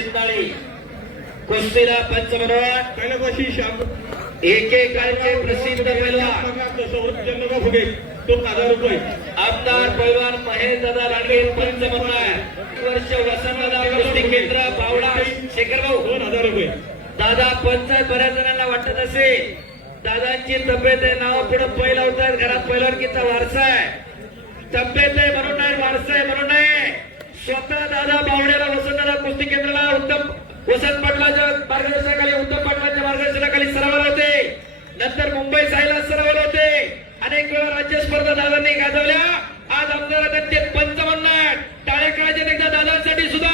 शिंदाळे कुस्तीला पंच म्हणून एकेकाळचे प्रसिद्ध पैलवान तो 1000 आमदार पैलवान महेश दादा लांडगे पंच म्हणून वर्ष वसंतदादा कुस्ती केंद्र बावडा शेखर भाऊ 2000 दादा पंच बऱ्याच जणांना वाटत असे दादांची तब्येत आहे नाव पुढे पहिला होतात घरात पैलवानकीचा वारसा आहे तब्येत आहे म्हणून नाही वारसा आहे म्हणून नाही स्वतः दादा बावड्याला वसंतदादा कुस्ती केंद्राला उत्तम वसंत पाटलाच्या मार्गदर्शनाखाली उत्तम पाटलांच्या मार्गदर्शनाखाली सरावाला होते नंतर मुंबई सायला सरावाला होते अनेक वेळा राज्य स्पर्धा दादांनी गाजवल्या आज आमदार ते पंच म्हणणार टाळे करायचे एकदा दादांसाठी सुद्धा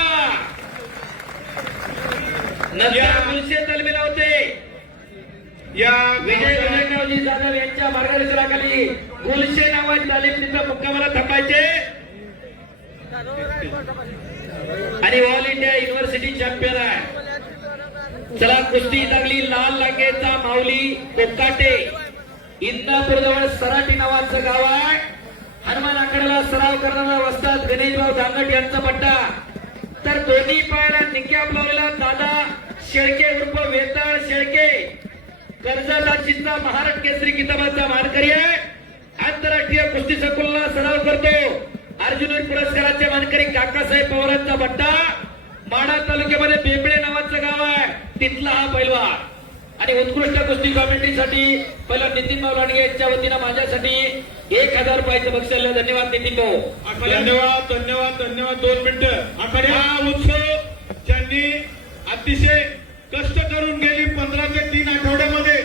नंतर मुळशी तालमीला होते या विजय विजयरावजी जाधव यांच्या मार्गदर्शनाखाली गुलशे नावाची तालीम तिथं मुक्कामाला थांबायचे आणि ऑल इंडिया युनिव्हर्सिटी चॅम्पियन आहे चला कुस्ती लागली लाल लांगेचा माऊली कोकाटे इंदापूर जवळ सराटी नावाचं गाव आहे हनुमान आकड्याला सराव करणारा वस्ताद गणेशभाऊ दांगट यांचा पट्टा तर दोन्ही पायाला निक्याप लावलेला दादा शेळके उर्फ वेताळ शेळके कर्जदाचीचा महाराष्ट्र केसरी किताबाचा मानकरी आहे आंतरराष्ट्रीय कुस्ती संकुलला सराव करतो अर्जुन पुरस्काराचे मानकरी काकासाहेब पवारांचा पट्टा माढा तालुक्यामध्ये बेंबळे नावाचं गाव आहे तिथला हा पैलवान आणि उत्कृष्ट कुस्ती कॉमेंट्रीसाठी पहिला नितीन भाऊ लांडगे यांच्या वतीनं माझ्यासाठी 1000 रुपयाचं बक्षीस धन्यवाद नितीन भाऊ धन्यवाद धन्यवाद धन्यवाद 2 मिनिटं आखाडे हा उत्सव ज्यांनी अतिशय कष्ट करून गेली 15 ते 3 आठवड्यामध्ये